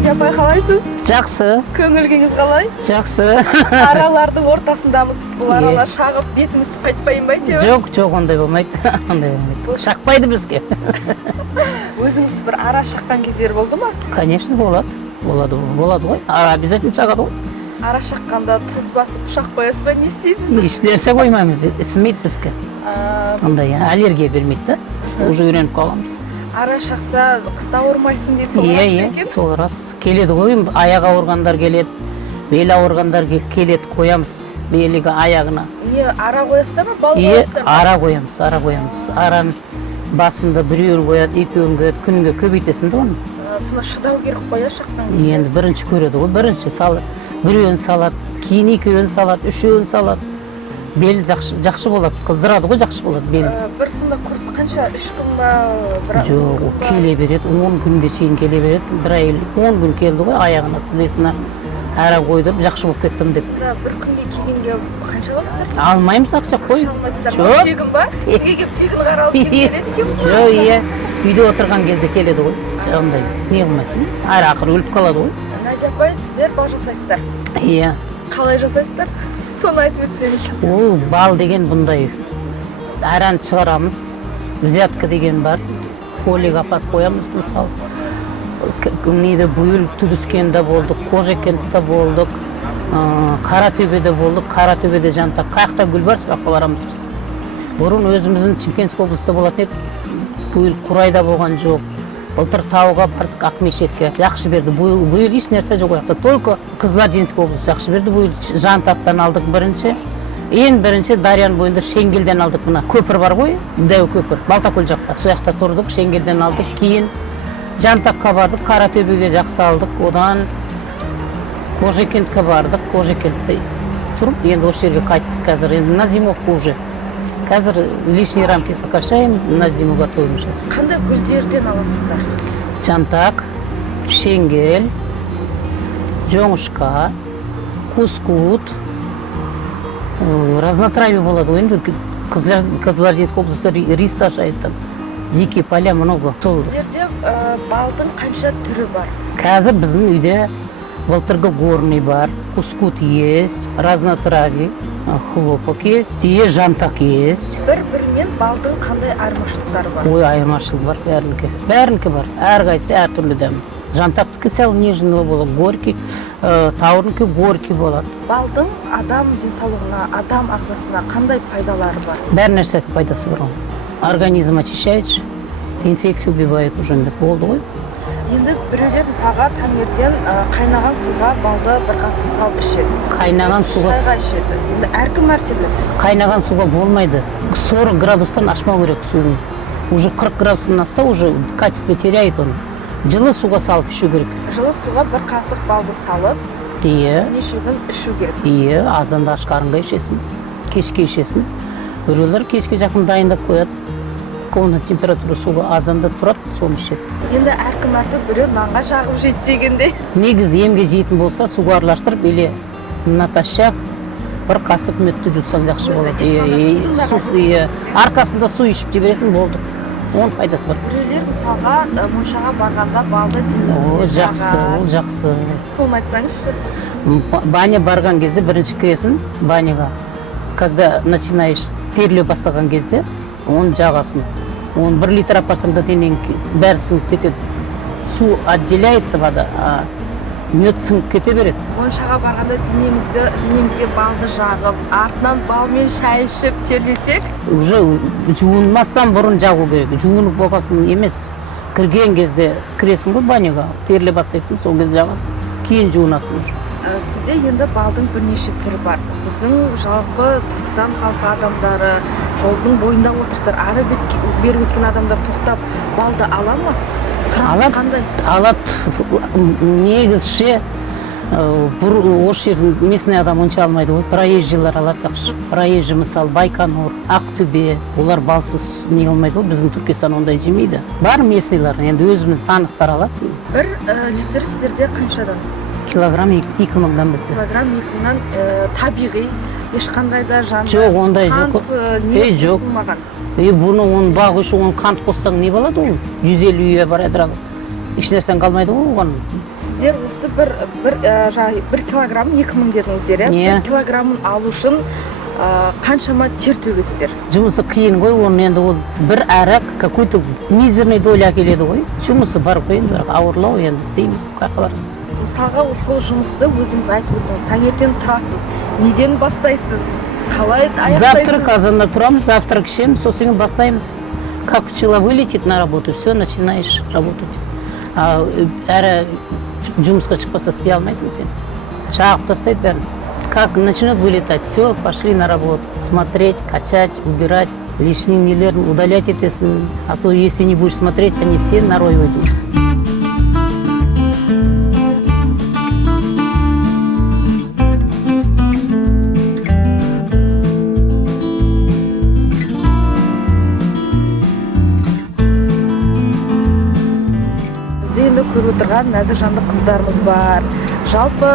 Надя апай қалайсыз? Жақсы. Көңіл күйіңіз қалай? Жақсы. Аралардың ортасындамыз. Бұл аралар шағып бетіміз қайтпайын ба әйтеуір? Жоқ, ондай болмайды. Ондай болмайды. Шақпайды бізге. Өзіңіз бір ара шаққан кездер болды ма? Конечно, болады. Болады ғой. Обязательно шағады ғой. Ара шаққанда тұз басып пышақ қоясыз ба? Не істейсіз? Еш нәрсе қоймаймыз. Ісімейді бізге. Ондай аллергия бермейді да. Уже үйреніп қаламыз. Ара шақса қыста ауырмайсың дейді, сол рас па екен? Иә, сол рас. Келеді ғой, аяқ ауырғандар келеді, бел ауырғандар келеді, қоямыз белігі аяғына. Ара қоясыздар ма, бал қоясыздар ма? Ара қоямыз. Араның басында біреуін қояды, екеуін қояды, күнге көбейтесің да оны. Сонда шыдау керек қоя шаққан кезде? Енді бірінші көреді ғой, бірінші салады, біреуін салады, кейін екеуін салады, үшеуін салады. Бел жақсы болады, қыздырады ғой, жақсы болады бел. Бір сонда курс қанша, 3 күн ба? Жоқ, келе береді, 10 күнге шейін келе береді. Бір ай 10 күн келді ғой, аяғына, тізесіне ара қойдырып, жақсы болып кеттім деп. Сонда бір күнге келгенге қанша аласыздар? Алмаймыз ақша қой. Алмайсыздар ма? Тегін ба? Сізге келіп тегін қаралып келеді екенбіз ғой? Жоқ, иә. Үйде отырған кезде келеді ғой. Ондай не қылмайсың? Әрі ақыры өліп қалады ғой. Надя апай, сіздер бал жасайсыздар? Иә. Қалай жасайсыздар? Соны айтып өтсеңіз. Ол бал деген бұндай. Аран шығарамыз. Взятка деген бар. Полиға апарып қоямыз мысалы. Нейді бұйыл түгіскенде болдық, Қожекентте болдық, Қаратөбеде болдық. Қаратөбеде жанта қаяқта гүл бар, сояққа барамыз біз. Бұрын өзіміздің Шымкентский облыста болатын еді. Бұйыл Қурайда болған жоқ. Былтыр Тауға бардық, Ақмешітке. Жақсы берді. Бұйыл еш нәрсе жоқ ояқта. Только Қызылординский облыс жақсы берді. Бұйыл Жантақтан алдық бірінші. Ең бірінші Дарияның бойында Шенгелден алдық мына. Көпір бар ғой, дәу көпір. Балтакөл жақта. Сояқта тұрдық, Шенгелден алдық. Кейін Жантаққа бардық, Қаратөбеге жақсы алдық. Одан Қожекентке бардық. Қожекентте тұрып, енді осы жерге қайттық қазір. Енді на зимовку уже. Қазір лишние рамки сокращаем, на зиму готовим сейчас. Қандай гүлдерден аласыздар? Жантақ, шенгел, жоңышқа, кускут, разнотравие болады. Енді Қызылординский облыста рис сажает там. Дикие поля много. Сіздерде балдың қанша түрі бар? Қазір біздің үйде былтырғы горный бар, кускут есть, разнотравие, хлопок есть, и жантақ есть. Бір-бірімен балдың қандай айырмашылықтары бар? Ой, айырмашылық бар бәрінікі бар. Әрқайсысы әртүрлі дәм. Жантақтікі сәл нежный болады, горький, тауырыныкі горький болады. Балдың адам денсаулығына, адам ағзасына қандай пайдалары бар? Бәр нәрсеге пайдасы бар. Организм очищает, инфекция убивает уже болды ғой. Енді біреулер мысалға таңертең қайнаған суға балды бір қасық салып ішеді. Қайнаған суға ішеді. Енді әркім әртүрлі. Қайнаған суға болмайды. 40 градустан ашмау керек суын. Уже 40 градустан асса, уже качество теряет он. Жылы суға салып ішу керек. Жылы суға бір қасық балды салып, неше күн ішу керек. Иә, азанда аш қарынға ішесің, кешке ішесің. Біреулер кешке жақын дайындап қояды. Комнат температура суға азанда тұрады, соны ішеді. Енді әркім әртүрлі, біреу нанға жағып жейді дегендей. Негіз емге жейтін болса, суға араластырып, или натощак бір қасық мүтті жұтсаң жақсы болады. Арқасында су ішіп жібересің, болды. Оның пайдасы бар. Біреулер мысалға моншаға барғанда балды денесіне жақсы, ол жақсы. Соны айтсаңызшы. Баня барған кезде бірінші кіресің баняға. Когда начинаешь терлеу бастаған кезде, оны жағасын. Оны 1 литр апарсаң да денең бәрі сіңіп кетеді. Су отделяется вода, а мед сіңіп кете береді. Моншаға барғанда денемізге балды жағып, артынан балмен шай ішіп терлесек? Уже жуынмастан бұрын жағу керек. Жуынып болғасын емес. Кірген кезде кіресің ғой баняға, терле бастайсың, сол кезде жағасың. Кейін жуынасың уже. Сізде енді балдың бірнеше түрі бар. Біздің жалпы Түркістан халқы адамдары жолдың бойында отырсыздар. Ары беріп өткен адамдар тоқтап балды ала ма? Сұраныс қандай? Алады. Негізше осы жердің местный адам онша алмайды ғой. Проезжийлер алады жақсы. Проезжий мысалы Байконур, Ақтөбе, олар балсыз не қылмайды ғой. Біздің Түркістан ондай жемейді. Бар местныйлар, енді өзіміз таныстар алады. Бір литр сіздерде қаншадан? Килограмм 2000-дан бізде. Килограмм 2000-дан табиғи, ешқандай да жанды жоқ, ондай жоқ. Қант не қосылмаған? Бұны оны бағы үшін оны қант қоссаң не болады ол? 150 үй бар әдірағы. еш нәрсең қалмайды ғой оған. Сіздер осы бір килограмм 2000 дедіңіздер, иә? Иә. 1 килограммын алу үшін қаншама тер төгесіздер? Жұмысы қиын ғой, оны енді ол бір арақ какой-то мизерный доля әкеледі ғой. Жұмысы бар ғой, енді бірақ ауырлау енді істейміз, қайқа барасыз. Мысалға сол жұмысты өзіңіз айтып өттіңіз. Таңертең тұрасыз, неден бастайсыз? Қалай аяқтайсыз? Завтрак азанда тұрамыз, завтрак ішеміз, сосын бастаймыз. Как пчела вылетит на работу, все, начинаешь работать. Әрі жұмысқа шықпаса істей алмайсың сен. Шағып тастайды бәрін. Как начнет вылетать, все, пошли на работу. Смотреть, качать, убирать, лишние нелерін удалять етесің. А то если не будешь смотреть, они все на рой уйдут. Енді көріп отырған нәзік жанды қыздарымыз бар. Жалпы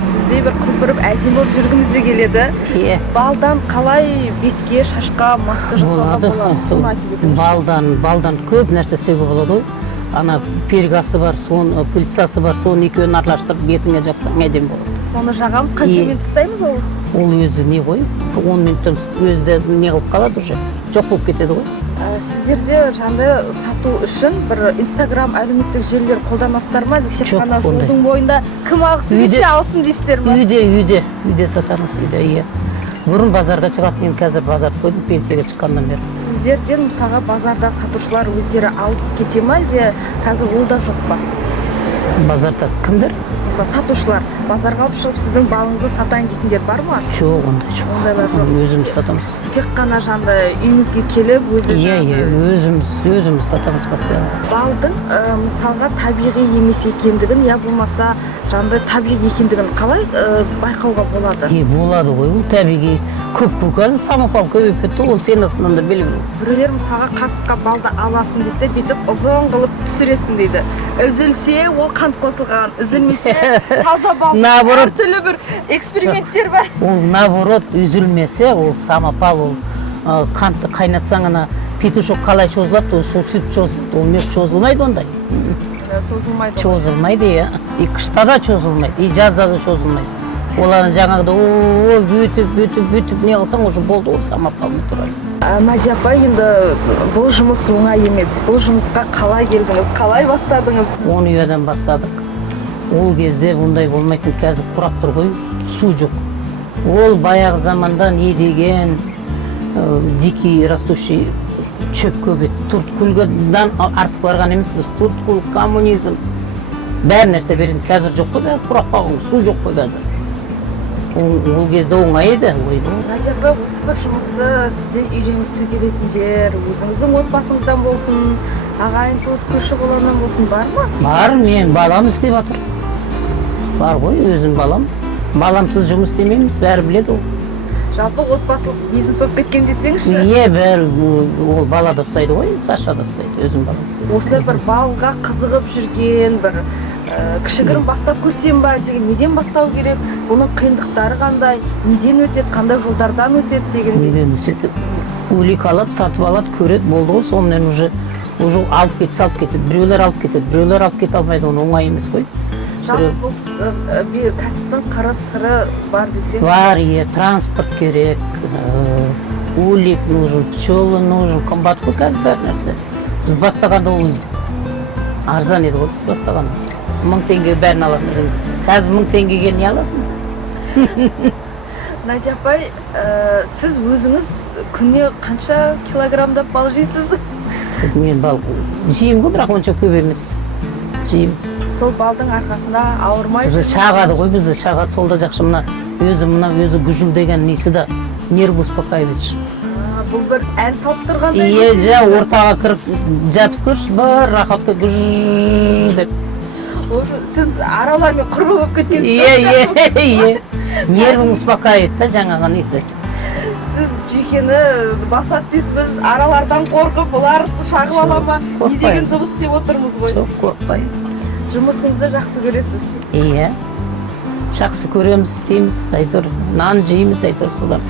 сіздей бір құлпырып әдемі болып жүргіміз де келеді. Балдан қалай бетке, шашқа маска жасауға болады? Соны айтып өтіңізші. Балдан көп нәрсе істеуге болады ғой. Ана пергасы бар, пыльцасы бар, соны екеуін араластырып бетіңе жақсаң әдемі болады. Оны жағамыз қанша минут ұстаймыз ол? Ол өзі не ғой? 10 минуттан өзі не қылып қалады уже. Жоқ болып кетеді ғой. Сіздерде жанды сату үшін бір Instagram әлеуметтік желілер қолданасыздар ма? Тек қана жолдың бойында кім алғысы келсе алсын дейсіздер ме? Үйде сатамыз, үйде, иә. Бұрын базарға шығатын, енді қазір базарды қойдым пенсияға шыққаннан бері. Сіздерден мысалға базарда сатушылар өздері алып кете ма, әлде қазір ол да жоқ па? Базарда кімдер? Мысалы сатушылар базарға алып шығып сіздің балыңызды сатайын дейтіндер бар ма? Жоқ, ондай жоқ. Ондайлар жоқ. Өзіміз сатамыз. Тек қана жанды үйіңізге келіп өзі өзіміз сатамыз постоянно. Балдың мысалға табиғи емес екендігін, я болмаса жанды табиғи екендігін қалай байқауға болады? Болады ғой, ол табиғи. Көп қазір самопал көбейіп кетті, ол сен астынан да белгілі. Біреулер мысалға қасыққа балды аласың дейді, бүйтіп ұзын қылып түсіресің дейді. Үзілсе ол қант қосылған, үзілмесе таза балдың әртүрлі бір эксперименттер бар. Ол наоборот үзілмесе, ол самопал, ол қантты қайнатсаң ана петушок қалай чозылады, сол сөйтіп чозылады, ол мед чозылмайды ондай. Созылмайды. Чозылмайды, иә. И қышта да чозылмайды, и жазда да чозылмайды. Оланы жаңағыда бүйтіп не қылсаң уже болды, ол самопалмен тұрады. Назия апай, енді бұл жұмыс оңай емес. Бұл жұмысқа қалай келдіңіз, қалай бастадыңыз? 10 үйден бастадық. Ол кезде бұндай болмайтын, қазір құрап тұр ғой, су жоқ. Ол баяғы заманда не деген дикий растущий шөп көп еді. Турткүлгіден артық барған емес, біз турткүл, коммунизм, бәр нәрсе береді. Қазір жоқ қой, құрап қалған, су жоқ қой қазір. Ол кезде оңай еді. Назия апай, осы бір жұмысты сізден үйренгісі келетіндер, өзіңіздің отбасыңыздан болсын, ағайын туыс көрші қолынан болсын, бар ма? Бар, мен балам істеп жатыр. Бар ғой, өзім балам. Баламсыз жұмыс істемейміз, бәрі біледі ол. Жалпы отбасылық бизнес болып кеткен десеңізші? Иә, бәрі ол бала да ұстайды ғой, Саша да ұстайды, өзім балам. Осылай бір балға қызығып жүрген, бір кішігірім бастап көрсем ба деген, неден бастау керек, бұның қиындықтары қандай, неден өтеді, қандай жолдардан өтеді деген. Неден сөйтіп улик алады, сатып алады, көреді, болды ғой, сонымен уже алып кетеді, біреулер алып кетеді, біреулер алып кете алмайды, оны оңай емес қой. Жалпы бұл кәсіптің қыры сыры бар десең? Бар, е, транспорт керек, улик нужен, пчелы нужен, қымбат қой қазір бәр нәрсе. Біз бастағанда ол арзан еді ғой, біз бастағанда. 1000 теңге бәрін алатын едің. Қазір 1000 теңгеге не аласың? Надя апай, сіз өзіңіз күнне қанша килограммдап бал жейсіз? Мен бал жеймін ғой, бірақ онша көп емес. Жеймін. Сол балдың арқасында ауырмай жүрсіз? Шағады ғой, бізді шағады, сол да жақсы. Өзі гүжіл деген несі да нерв успокаивающий. Бұл бір ән салып тұрғандай? Иә, ортаға кіріп жатып көрші, бір рахатқа гүжіл деп. Сіз аралармен құрбы болып кеткенсіз? Иә. Нервің успокаивает да жаңағы несі. Сіз жүйкені басады дейсіз, аралардан қорқып, бұлар шағып ала ма? Не деген дыбыс істеп отырмыз ғой? Жоқ, қорқпай. Жұмысыңызды жақсы көресіз? Иә. Жақсы көреміз, істейміз, әйтеуір нан жейміз, әйтеуір солар.